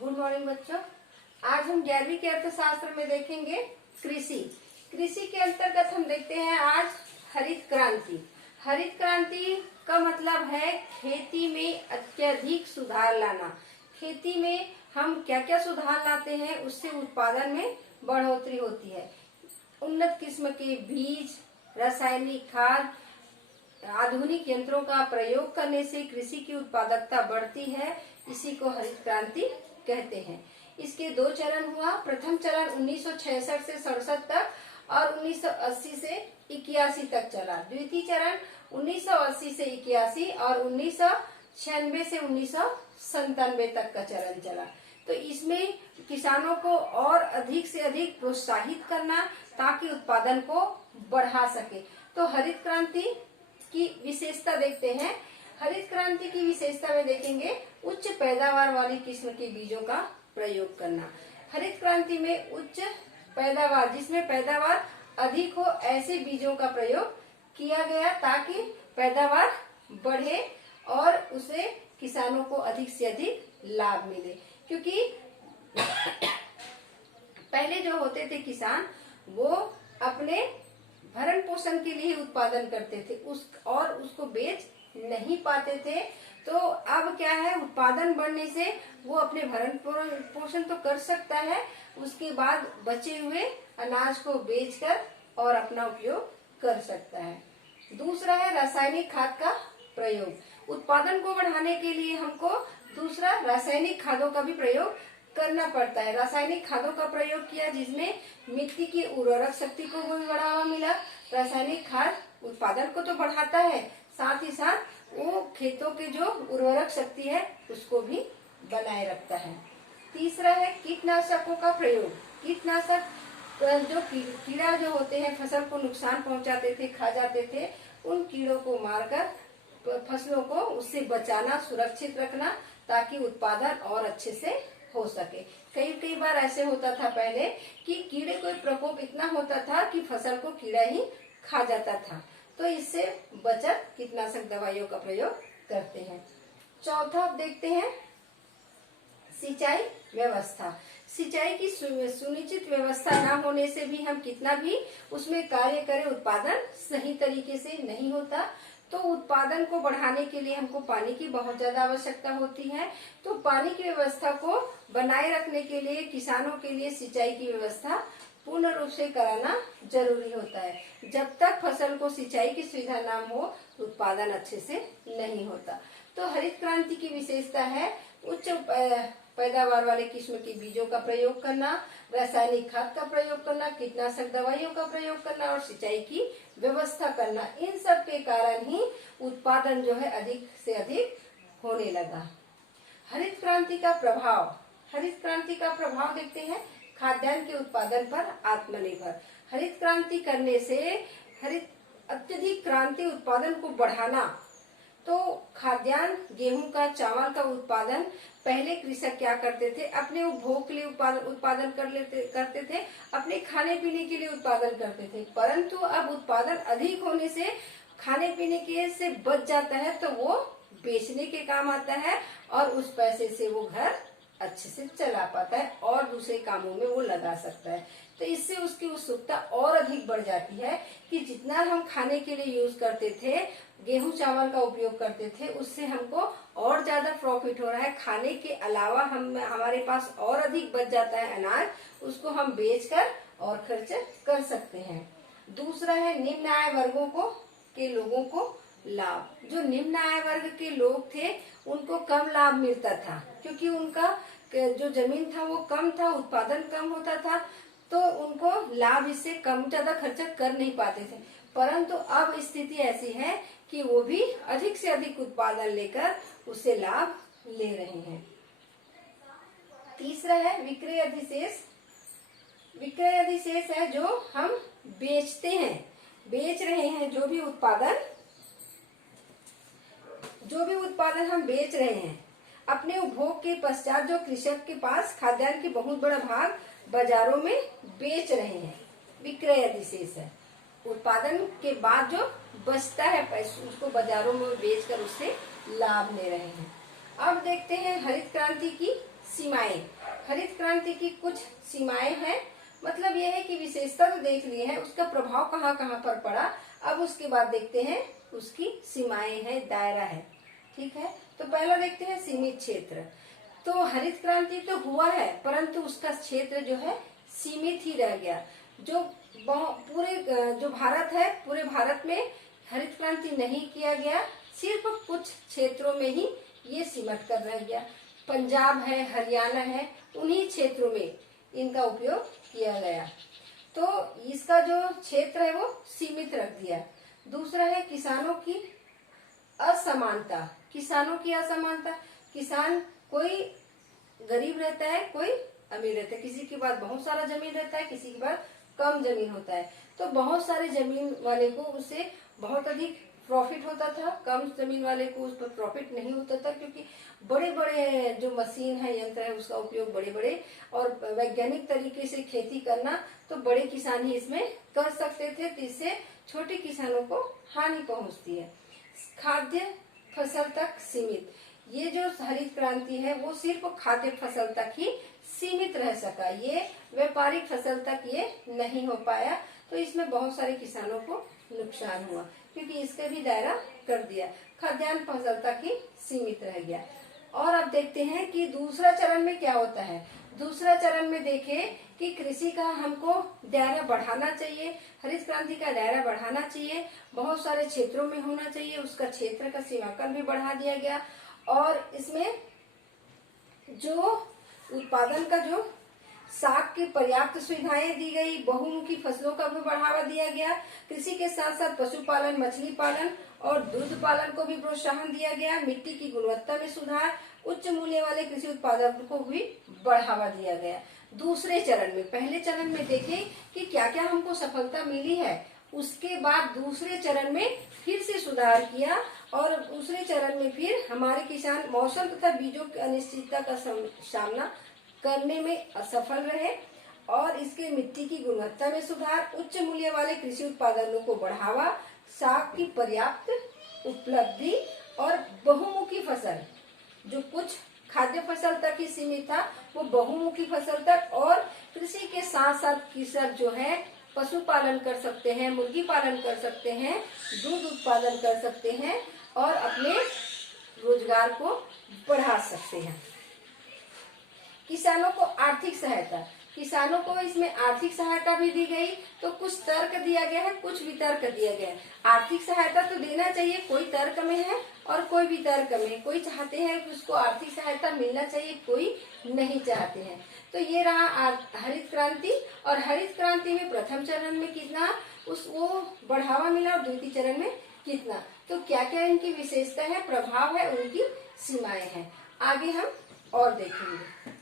Good morning बच्चों। आज हम 11वीं के अर्थशास्त्र में देखेंगे कृषि। कृषि के अंतर्गत हम देखते हैं आज हरित क्रांति। हरित क्रांति का मतलब है खेती में अत्यधिक सुधार लाना। खेती में हम क्या क्या सुधार लाते हैं, उससे उत्पादन में बढ़ोतरी होती है। उन्नत किस्म के बीज, रासायनिक खाद, आधुनिक यंत्रों का प्रयोग करने से कृषि की उत्पादकता बढ़ती है। इसी को हरित क्रांति कहते हैं। इसके दो चरण हुआ। प्रथम चरण 1966 से 67 तक और 1980 से 81 तक चला। द्वितीय चरण 1980 से 81 और 1996 से 1997 तक का चरण चला। तो इसमें किसानों को और अधिक से अधिक प्रोत्साहित करना ताकि उत्पादन को बढ़ा सके। तो हरित क्रांति की विशेषता देखते हैं। हरित क्रांति की विशेषता में देखेंगे उच्च पैदावार वाली किस्म के बीजों का प्रयोग करना। हरित क्रांति में उच्च पैदावार, जिसमें पैदावार अधिक हो, ऐसे बीजों का प्रयोग किया गया ताकि पैदावार बढ़े और उसे किसानों को अधिक से अधिक लाभ मिले। क्योंकि पहले जो होते थे किसान, वो अपने भरण पोषण के लिए उत्पादन करते थे और उसको बेच नहीं पाते थे। तो अब क्या है, उत्पादन बढ़ने से वो अपने भरण पोषण तो कर सकता है, उसके बाद बचे हुए अनाज को बेचकर और अपना उपयोग कर सकता है। दूसरा है रासायनिक खाद का प्रयोग। उत्पादन को बढ़ाने के लिए हमको दूसरा रासायनिक खादों का भी प्रयोग करना पड़ता है। रासायनिक खादों का प्रयोग किया जिसमें मिट्टी की उर्वरक शक्ति को भी बढ़ावा मिला। रासायनिक खाद उत्पादन को तो बढ़ाता है, साथ ही साथ वो खेतों के जो उर्वरक शक्ति है उसको भी बनाए रखता है। तीसरा है कीटनाशकों का प्रयोग। कीटनाशक जो कीड़ा जो होते हैं फसल को नुकसान पहुंचाते थे, खा जाते थे, उन कीड़ों को मारकर फसलों को उससे बचाना, सुरक्षित रखना ताकि उत्पादन और अच्छे से हो सके। कई बार ऐसे होता था पहले कि कीड़े को प्रकोप इतना होता था कि फसल को कीड़ा ही खा जाता था। तो इससे बचत कीटनाशक दवाइयों का प्रयोग करते हैं। चौथा आप देखते हैं सिंचाई व्यवस्था। सिंचाई की सुनिश्चित व्यवस्था न होने से भी हम कितना भी उसमें कार्य करें, उत्पादन सही तरीके से नहीं होता। तो उत्पादन को बढ़ाने के लिए हमको पानी की बहुत ज्यादा आवश्यकता होती है। तो पानी की व्यवस्था को बनाए रखने के लिए किसानों के लिए सिंचाई की व्यवस्था पूर्ण रूप से कराना जरूरी होता है। जब तक फसल को सिंचाई की सुविधा न हो, उत्पादन अच्छे से नहीं होता। तो हरित क्रांति की विशेषता है उच्च पैदावार वाले किस्म के बीजों का प्रयोग करना, रासायनिक खाद का प्रयोग करना, कीटनाशक दवाइयों का प्रयोग करना और सिंचाई की व्यवस्था करना। इन सब के कारण ही उत्पादन जो है अधिक से अधिक होने लगा। हरित क्रांति का प्रभाव। हरित क्रांति का प्रभाव देखते हैं खाद्यान्न के उत्पादन पर आत्मनिर्भर। हरित क्रांति करने से अत्यधिक क्रांति उत्पादन को बढ़ाना। तो खाद्यान्न, गेहूं का, चावल का उत्पादन पहले कृषक क्या करते थे, अपने उपभोग के लिए उत्पादन करते थे, अपने खाने पीने के लिए उत्पादन करते थे। परंतु अब उत्पादन अधिक होने से खाने पीने के से बच जाता है, तो वो बेचने के काम आता है और उस पैसे से वो घर अच्छे से चला पाता है और दूसरे कामों में वो लगा सकता है। तो इससे उसकी उत्सुकता और अधिक बढ़ जाती है कि जितना हम खाने के लिए यूज करते थे, गेहूं चावल का उपयोग करते थे, उससे हमको और ज्यादा प्रॉफिट हो रहा है। खाने के अलावा हमारे पास और अधिक बच जाता है अनाज, उसको हम बेचकर और खर्च कर सकते हैं। दूसरा है निम्न आय वर्गों के लोगों को लाभ। जो निम्न आय वर्ग के लोग थे उनको कम लाभ मिलता था, क्योंकि उनका जो जमीन था वो कम था, उत्पादन कम होता था, तो उनको लाभ इससे कम ज्यादा खर्चा कर नहीं पाते थे। परंतु अब स्थिति ऐसी है कि वो भी अधिक से अधिक उत्पादन लेकर उससे लाभ ले रहे हैं। तीसरा है विक्रय अधिशेष। विक्रय अधिशेष है जो हम बेचते हैं, बेच रहे हैं। जो भी उत्पादन हम बेच रहे हैं, अपने उपभोग के पश्चात जो कृषक के पास खाद्यान्न की बहुत बड़ा भाग बाजारों में बेच रहे हैं, विक्रय अधिशेष है। उत्पादन के बाद जो बचता है पैसे, उसको बाजारों में बेचकर उससे लाभ ले रहे हैं। अब देखते हैं हरित क्रांति की सीमाएं। हरित क्रांति की कुछ सीमाएं हैं, मतलब यह है कि विशेषता तो देख लिए है, उसका प्रभाव कहाँ कहाँ पर पड़ा। अब उसके बाद देखते हैं उसकी सीमाएं हैं, दायरा है। ठीक है, तो पहला देखते हैं सीमित क्षेत्र। तो हरित क्रांति तो हुआ है, परंतु उसका क्षेत्र जो है सीमित ही रह गया। जो पूरे जो भारत है, पूरे भारत में हरित क्रांति नहीं किया गया, सिर्फ कुछ क्षेत्रों में ही ये सिमट कर रह गया। पंजाब है, हरियाणा है, उन्हीं क्षेत्रों में इनका उपयोग किया गया। तो इसका जो क्षेत्र है वो सीमित रख दिया। दूसरा है किसानों की असमानता। किसानों की असमानता, किसान कोई गरीब रहता है, कोई अमीर रहता है, किसी के पास बहुत सारा जमीन रहता है, किसी के पास कम जमीन होता है। तो बहुत सारे जमीन वाले को उससे बहुत अधिक प्रॉफिट होता था, कम जमीन वाले को उस पर प्रॉफिट नहीं होता था, क्योंकि बड़े बड़े जो मशीन है, यंत्र है, उसका उपयोग बड़े बड़े और वैज्ञानिक तरीके से खेती करना तो बड़े किसान ही इसमें कर सकते थे। तो इससे छोटे किसानों को हानि पहुंचती है। खाद्य फसल तक सीमित। ये जो हरित क्रांति है वो सिर्फ खाद्य फसल तक ही सीमित रह सका, ये व्यापारिक फसल तक ये नहीं हो पाया। तो इसमें बहुत सारे किसानों को नुकसान हुआ, क्योंकि इसका भी दायरा कर दिया, खाद्यान्न फसल तक ही सीमित रह गया। और अब देखते हैं कि दूसरा चरण में क्या होता है। दूसरा चरण में देखें कि कृषि का हमको दायरा बढ़ाना चाहिए, हरित क्रांति का दायरा बढ़ाना चाहिए, बहुत सारे क्षेत्रों में होना चाहिए, उसका क्षेत्र का सीमांकन भी बढ़ा दिया गया। और इसमें जो उत्पादन का जो साग की पर्याप्त सुविधाएं दी गई, बहुमुखी फसलों का भी बढ़ावा दिया गया, कृषि के साथ साथ पशुपालन, मछली पालन और दूध पालन को भी प्रोत्साहन दिया गया, मिट्टी की गुणवत्ता में सुधार, उच्च मूल्य वाले कृषि उत्पादन को भी बढ़ावा दिया गया। दूसरे चरण में, पहले चरण में देखें कि क्या क्या हमको सफलता मिली है, उसके बाद दूसरे चरण में फिर से सुधार किया और दूसरे चरण में फिर हमारे किसान मौसम तथा बीजों की अनिश्चितता का सामना करने में असफल रहे और इसके मिट्टी की गुणवत्ता में सुधार, उच्च मूल्य वाले कृषि उत्पादनों को बढ़ावा, साग की पर्याप्त उपलब्धि और बहुमुखी फसल, जो कुछ खाद्य फसल तक ही सीमित था वो बहुमुखी फसल तक, और कृषि के साथ साथ कृषक जो है पशुपालन कर सकते हैं, मुर्गी पालन कर सकते हैं, दूध उत्पादन कर सकते हैं और अपने रोजगार को बढ़ा सकते हैं। किसानों को आर्थिक सहायता, किसानों को इसमें आर्थिक सहायता भी दी गई। तो कुछ तर्क दिया गया है, कुछ वितर्क दिया गया है। आर्थिक सहायता तो देना चाहिए, कोई तर्क में है और कोई वितर्क में, कोई चाहते हैं कि उसको आर्थिक सहायता मिलना चाहिए, कोई नहीं चाहते हैं। तो ये रहा हरित क्रांति। और हरित क्रांति में प्रथम चरण में कितना वो बढ़ावा मिला और द्वितीय चरण में कितना, तो क्या क्या इनकी विशेषता है, प्रभाव है, उनकी सीमाएं हैं, आगे हम और देखेंगे।